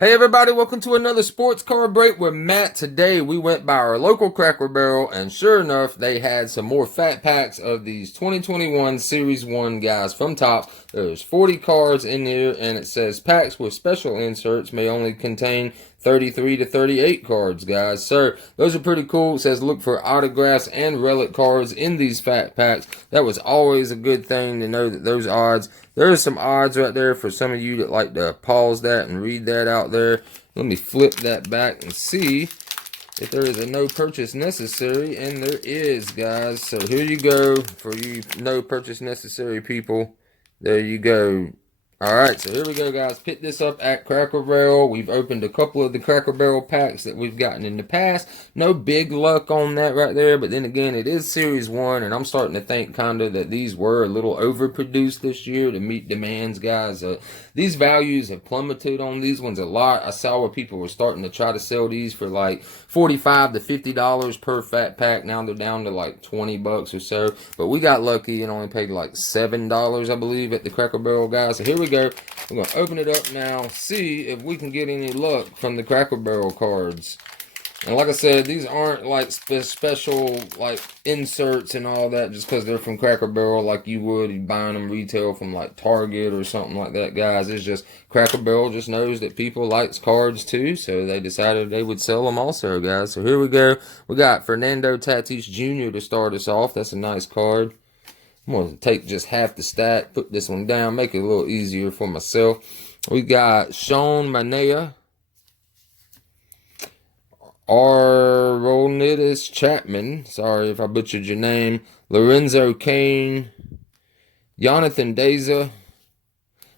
Hey everybody, welcome to another sports car break with Matt. Today we went by our local Cracker Barrel and sure enough they had some more fat packs of these 2021 Series 1 guys from Topps. There's 40 cards in here and it says packs with special inserts may only contain 33 to 38 cards, guys. So those are pretty cool. It says look for autographs and relic cards in these fat packs. That was always a good thing to know that those odds. There's some odds right there for some of you that like to pause that and read that out there. Let me flip that back and see if there is a no purchase necessary, and there is, guys. So here you go for you no purchase necessary people. There you go. Alright, so here we go, guys. Pick this up at Cracker Barrel. We've opened a couple of the Cracker Barrel packs that we've gotten in the past. No big luck on that right there, but then again, it is Series 1, and I'm starting to think kind of that these were a little overproduced this year to meet demands, guys. These values have plummeted on these ones a lot. I saw where people were starting to try to sell these for like $45 to $50 per fat pack. Now they're down to like 20 bucks or so, but we got lucky and only paid like $7, I believe, at the Cracker Barrel, guys. So here we go. We're going to open it up now, see if we can get any luck from the Cracker Barrel cards. And like I said, these aren't like special like inserts and all that just because they're from Cracker Barrel like you would buying them retail from like Target or something like that, guys. It's just Cracker Barrel just knows that people likes cards too, so they decided they would sell them also, guys. So here we go. We got Fernando Tatis Jr. to start us off. That's a nice card. I'm going to take just half the stack, put this one down, make it a little easier for myself. We got Sean Manaea, Aroldis Chapman, sorry if I butchered your name, Lorenzo Cain, Jonathan Daza.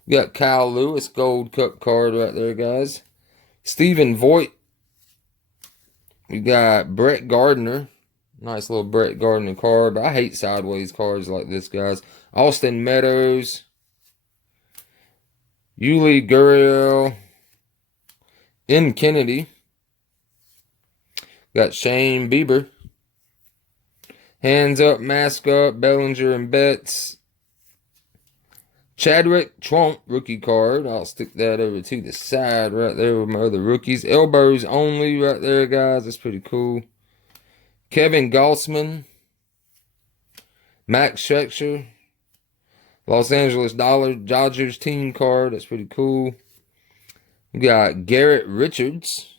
We got Kyle Lewis, Gold Cup card right there, guys. Stephen Voigt. We got Brett Gardner. Nice little Brett Gardner card. But I hate sideways cards like this, guys. Austin Meadows. Yuli Gurriel. M. Kennedy. Got Shane Bieber. Hands up, mask up, Bellinger and Betts. Chadwick Trump rookie card. I'll stick that over to the side right there with my other rookies. Elbows only right there, guys. That's pretty cool. Kevin Gausman. Max Scherzer. Los Angeles Dodgers team card. That's pretty cool. We got Garrett Richards.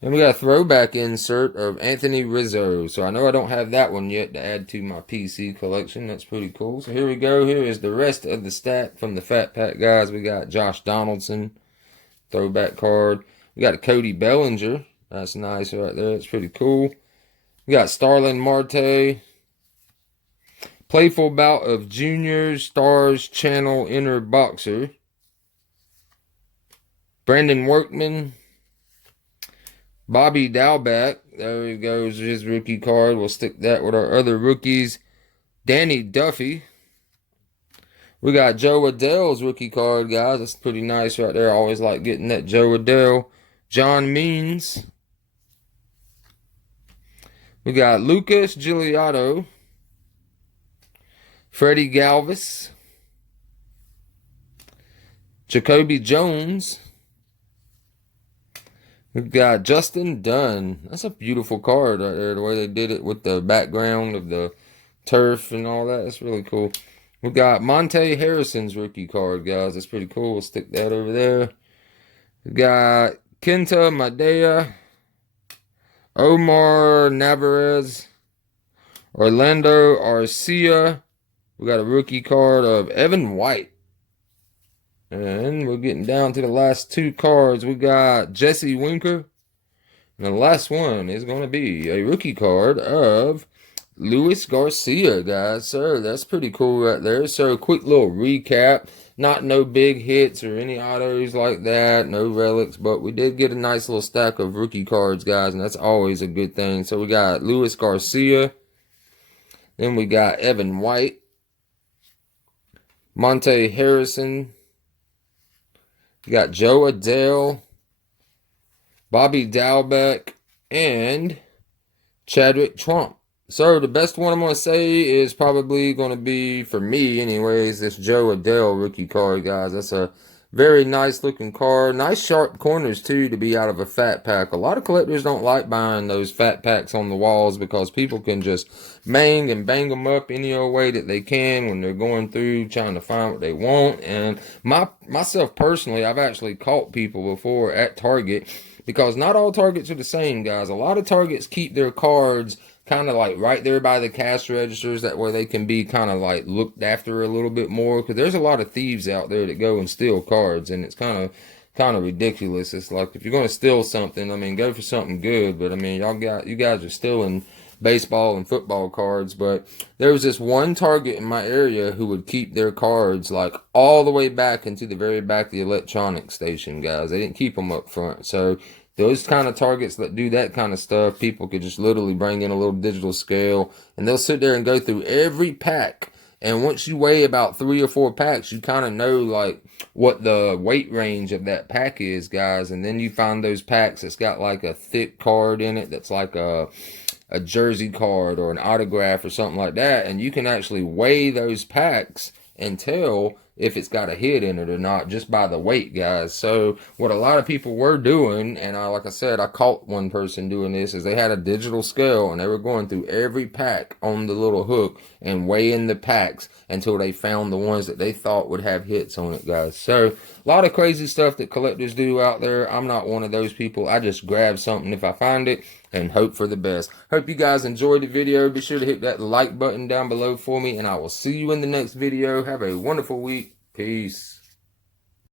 And we got a throwback insert of Anthony Rizzo. So I know I don't have that one yet to add to my PC collection. That's pretty cool. So here we go. Here is the rest of the stack from the Fat Pack, guys. We got Josh Donaldson. Throwback card. We got a Cody Bellinger. That's nice right there. It's pretty cool. We got Starling Marte. Playful bout of Junior Stars Channel Inner Boxer. Brandon Workman. Bobby Dalbec. There he goes, his rookie card. We'll stick that with our other rookies. Danny Duffy. We got Joe Adell's rookie card, guys. That's pretty nice right there. I always like getting that Joe Adell. John Means. We got Lucas Giuliotto. Freddie Galvis. Jacoby Jones. We've got Justin Dunn. That's a beautiful card right there, the way they did it with the background of the turf and all that. That's really cool. We've got Monte Harrison's rookie card, guys. That's pretty cool. We'll stick that over there. We've got Kenta Maeda, Omar Narvaez, Orlando Arcia. We got a rookie card of Evan White. And we're getting down to the last two cards. We got Jesse Winker. And the last one is going to be a rookie card of Luis Garcia, guys. So that's pretty cool right there. So quick little recap. Not no big hits or any autos like that. No relics. But we did get a nice little stack of rookie cards, guys. And that's always a good thing. So we got Luis Garcia. Then we got Evan White. Monte Harrison. You got Joe Adell, Bobby Dalbec, and Chadwick Trump. So the best one I'm going to say is probably going to be, for me anyways, this Joe Adell rookie card, guys. That's a Very nice looking card. Nice sharp corners too to be out of a fat pack. A lot of collectors don't like buying those fat packs on the walls because people can just bang and bang them up any old way that they can when they're going through trying to find what they want. And myself personally, I've actually caught people before at Target, because not all Targets are the same, guys. A lot of Targets keep their cards kind of like right there by the cash registers, that way they can be kind of like looked after a little bit more, because there's a lot of thieves out there that go and steal cards, and it's kind of ridiculous. It's like, if you're going to steal something, I mean, go for something good. But I mean, you guys are stealing baseball and football cards. But there was this one Target in my area who would keep their cards like all the way back into the very back of the electronics station, guys. They didn't keep them up front. So those kind of Targets that do that kind of stuff, people could just literally bring in a little digital scale, and they'll sit there and go through every pack. And once you weigh about 3 or 4 packs, you kind of know like what the weight range of that pack is, guys. And then you find those packs that's got like a thick card in it, that's like a jersey card or an autograph or something like that. And you can actually weigh those packs and tell if it's got a hit in it or not just by the weight, guys. So what a lot of people were doing, and like I said, I caught one person doing this, is they had a digital scale and they were going through every pack on the little hook and weighing the packs until they found the ones that they thought would have hits on it, guys. So a lot of crazy stuff that collectors do out there. I'm not one of those people. I just grab something if I find it and hope for the best. Hope you guys enjoyed the video. Be sure to hit that like button down below for me, and I will see you in the next video. Have a wonderful week. Peace.